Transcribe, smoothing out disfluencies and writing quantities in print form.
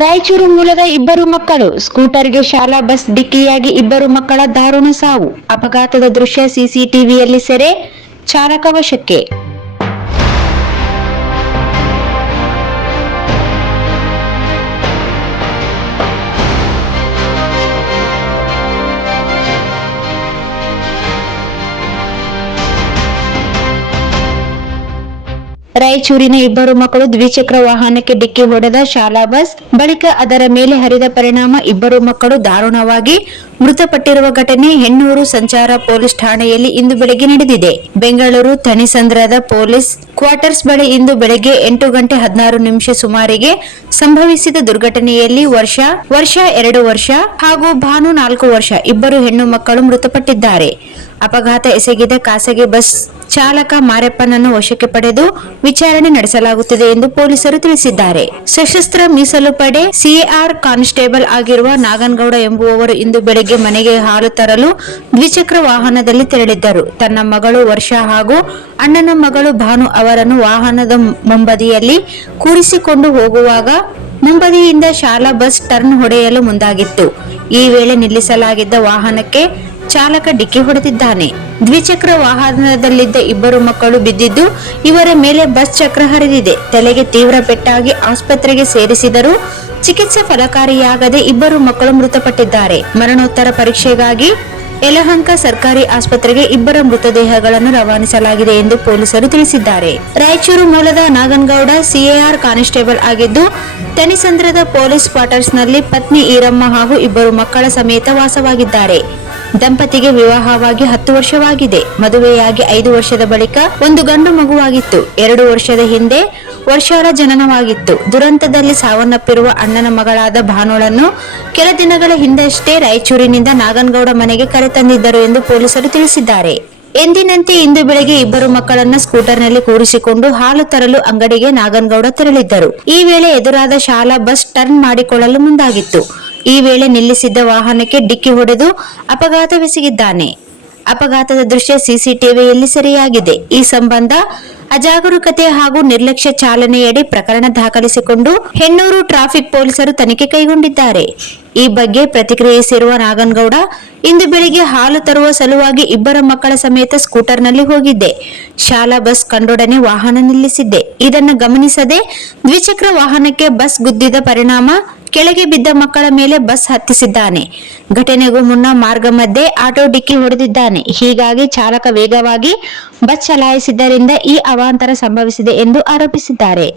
ರಾಯಚೂರು ಮೂಲದ ಇಬ್ಬರು ಮಕ್ಕಳು ಸ್ಕೂಟರ್ಗೆ ಶಾಲಾ ಬಸ್ ಡಿಕ್ಕಿಯಾಗಿ ಇಬ್ಬರು ಮಕ್ಕಳ ದಾರುಣ ಸಾವು. ಅಪಘಾತದ ದೃಶ್ಯ ಸಿಸಿಟಿವಿಯಲ್ಲಿ ಸೆರೆ, ಚಾಲಕ ವಶಕ್ಕೆ. ರಾಯಚೂರಿನ ಇಬ್ಬರು ಮಕ್ಕಳು ದ್ವಿಚಕ್ರ ವಾಹನಕ್ಕೆ ಡಿಕ್ಕಿ ಹೊಡೆದ ಶಾಲಾ ಬಸ್ ಬಳಿಕ ಅದರ ಮೇಲೆ ಹರಿದ ಪರಿಣಾಮ ಇಬ್ಬರು ಮಕ್ಕಳು ದಾರುಣವಾಗಿ ಮೃತಪಟ್ಟಿರುವ ಘಟನೆ ಹೆಣ್ಣೂರು ಸಂಚಾರ ಪೊಲೀಸ್ ಠಾಣೆಯಲ್ಲಿ ಇಂದು ಬೆಳಗ್ಗೆ ನಡೆದಿದೆ. ಬೆಂಗಳೂರು ಥಣಿಸಂದ್ರದ ಪೊಲೀಸ್ ಕ್ವಾರ್ಟರ್ಸ್ ಬಳಿ ಇಂದು ಬೆಳಗ್ಗೆ 8:16 ಸುಮಾರಿಗೆ ಸಂಭವಿಸಿದ ದುರ್ಘಟನೆಯಲ್ಲಿ ವರ್ಷ 2 ವರ್ಷ ಹಾಗೂ ಭಾನು 4 ವರ್ಷ ಇಬ್ಬರು ಹೆಣ್ಣು ಮಕ್ಕಳು ಮೃತಪಟ್ಟಿದ್ದಾರೆ. ಅಪಘಾತ ಎಸಗಿದ ಖಾಸಗಿ ಬಸ್ ಚಾಲಕ ಮಾರೆಪ್ಪನನ್ನು ವಶಕ್ಕೆ ಪಡೆದು ವಿಚಾರಣೆ ನಡೆಸಲಾಗುತ್ತಿದೆ ಎಂದು ಪೊಲೀಸರು ತಿಳಿಸಿದ್ದಾರೆ. ಸಶಸ್ತ್ರ ಮೀಸಲು ಪಡೆ ಸಿಎಆರ್ ಕಾನ್ಸ್ಟೇಬಲ್ ಆಗಿರುವ ನಾಗನಗೌಡ ಎಂಬುವವರು ಇಂದು ಬೆಳಗ್ಗೆ ಮನೆಗೆ ಹಾಲು ತರಲು ದ್ವಿಚಕ್ರ ವಾಹನದಲ್ಲಿ ತೆರಳಿದ್ದರು. ತನ್ನ ಮಗಳು ವರ್ಷ ಹಾಗೂ ಅಣ್ಣನ ಮಗಳು ಭಾನು ಅವರನ್ನು ವಾಹನದ ಮುಂಬದಿಯಲ್ಲಿ ಕೂರಿಸಿಕೊಂಡು ಹೋಗುವಾಗ ಮುಂಬದಿಯಿಂದ ಶಾಲಾ ಬಸ್ ಟರ್ನ್ ಹೊಡೆಯಲು ಮುಂದಾಗಿತ್ತು. ಈ ವೇಳೆ ನಿಲ್ಲಿಸಲಾಗಿದ್ದ ವಾಹನಕ್ಕೆ ಚಾಲಕ ಡಿಕ್ಕಿ ಹೊಡೆದಿದ್ದಾನೆ. ದ್ವಿಚಕ್ರ ವಾಹನದಲ್ಲಿದ್ದ ಇಬ್ಬರು ಮಕ್ಕಳು ಬಿದ್ದಿದ್ದು, ಇವರ ಮೇಲೆ ಬಸ್ ಚಕ್ರ ಹರಿದಿದೆ. ತಲೆಗೆ ತೀವ್ರ ಪೆಟ್ಟಾಗಿ ಆಸ್ಪತ್ರೆಗೆ ಸೇರಿಸಿದರೂ ಚಿಕಿತ್ಸೆ ಫಲಕಾರಿಯಾಗದೆ ಇಬ್ಬರು ಮಕ್ಕಳು ಮೃತಪಟ್ಟಿದ್ದಾರೆ. ಮರಣೋತ್ತರ ಪರೀಕ್ಷೆಗಾಗಿ ಯಲಹಂಕ ಸರ್ಕಾರಿ ಆಸ್ಪತ್ರೆಗೆ ಇಬ್ಬರ ಮೃತದೇಹಗಳನ್ನು ರವಾನಿಸಲಾಗಿದೆ ಎಂದು ಪೊಲೀಸರು ತಿಳಿಸಿದ್ದಾರೆ. ರಾಯಚೂರು ಮೂಲದ ನಾಗನಗೌಡ ಸಿಎಆರ್ ಕಾನ್ಸ್ಟೇಬಲ್ ಆಗಿದ್ದು, ಥಣಿಸಂದ್ರದ ಪೊಲೀಸ್ ಕ್ವಾರ್ಟರ್ಸ್ನಲ್ಲಿ ಪತ್ನಿ ಈರಮ್ಮ ಹಾಗೂ ಇಬ್ಬರು ಮಕ್ಕಳ ಸಮೇತ ವಾಸವಾಗಿದ್ದಾರೆ. ದಂಪತಿಗೆ ವಿವಾಹವಾಗಿ 10 ವರ್ಷವಾಗಿದೆ. ಮದುವೆಯಾಗಿ 5 ವರ್ಷದ ಬಳಿಕ ಒಂದು ಗಂಡು ಮಗುವಾಗಿತ್ತು. 2 ವರ್ಷದ ಹಿಂದೆ ವರ್ಷಾಳ ಜನನವಾಗಿತ್ತು. ದುರಂತದಲ್ಲಿ ಸಾವನ್ನಪ್ಪಿರುವ ಅಣ್ಣನ ಮಗಳಾದ ಭಾನುಳನ್ನು ಕೆಲ ದಿನಗಳ ಹಿಂದಷ್ಟೇ ರಾಯಚೂರಿನಿಂದ ನಾಗನಗೌಡ ಮನೆಗೆ ಕರೆತಂದಿದ್ದರು ಎಂದು ಪೊಲೀಸರು ತಿಳಿಸಿದ್ದಾರೆ. ಎಂದಿನಂತೆ ಇಂದು ಬೆಳಗ್ಗೆ ಇಬ್ಬರು ಮಕ್ಕಳನ್ನ ಸ್ಕೂಟರ್ನಲ್ಲಿ ಕೂರಿಸಿಕೊಂಡು ಹಾಲು ತರಲು ಅಂಗಡಿಗೆ ನಾಗನಗೌಡ ತೆರಳಿದ್ದರು. ಈ ವೇಳೆ ಎದುರಾದ ಶಾಲಾ ಬಸ್ ಟರ್ನ್ ಮಾಡಿಕೊಳ್ಳಲು ಮುಂದಾಗಿತ್ತು. ಈ ವೇಳೆ ನಿಲ್ಲಿಸಿದ್ದ ವಾಹನಕ್ಕೆ ಡಿಕ್ಕಿ ಹೊಡೆದು ಅಪಘಾತವೆಸಗಿದ್ದಾನೆ. ಅಪಘಾತದ ದೃಶ್ಯ ಸಿಸಿಟಿವಿಯಲ್ಲಿ ಸೆರೆಯಾಗಿದೆ. ಈ ಸಂಬಂಧ ಅಜಾಗರೂಕತೆ ಹಾಗೂ ನಿರ್ಲಕ್ಷ್ಯ ಚಾಲನೆಯಡಿ ಪ್ರಕರಣ ದಾಖಲಿಸಿಕೊಂಡು ಹೆಣ್ಣೂರು ಟ್ರಾಫಿಕ್ ಪೊಲೀಸರು ತನಿಖೆ ಕೈಗೊಂಡಿದ್ದಾರೆ. ಈ ಬಗ್ಗೆ ಪ್ರತಿಕ್ರಿಯಿಸಿರುವ ನಾಗನಗೌಡ, ಇಂದು ಬೆಳಿಗ್ಗೆ ಹಾಲು ತರುವ ಸಲುವಾಗಿ ಇಬ್ಬರ ಮಕ್ಕಳ ಸಮೇತ ಸ್ಕೂಟರ್ನಲ್ಲಿ ಹೋಗಿದ್ದೆ. ಶಾಲಾ ಬಸ್ ಕಂಡೊಡನೆ ವಾಹನ ನಿಲ್ಲಿಸಿದ್ದೆ. ಇದನ್ನು ಗಮನಿಸದೆ ದ್ವಿಚಕ್ರ ವಾಹನಕ್ಕೆ ಬಸ್ ಗುದ್ದಿದ ಪರಿಣಾಮ ಕೆಳಗೆ ಬಿದ್ದ ಮಕ್ಕಳ ಮೇಲೆ ಬಸ್ ಹತ್ತಿಸಿದ್ದಾನೆ. ಘಟನೆಗೂ ಮುನ್ನ ಮಾರ್ಗ ಮಧ್ಯೆ ಆಟೋ ಡಿಕ್ಕಿ ಹೊಡೆದಿದ್ದಾನೆ. ಹೀಗಾಗಿ ಚಾಲಕ ವೇಗವಾಗಿ ಬಸ್ ಚಲಾಯಿಸಿದ್ದರಿಂದ ಈ ಅವಾಂತರ ಸಂಭವಿಸಿದೆ ಎಂದು ಆರೋಪಿಸಿದ್ದಾರೆ.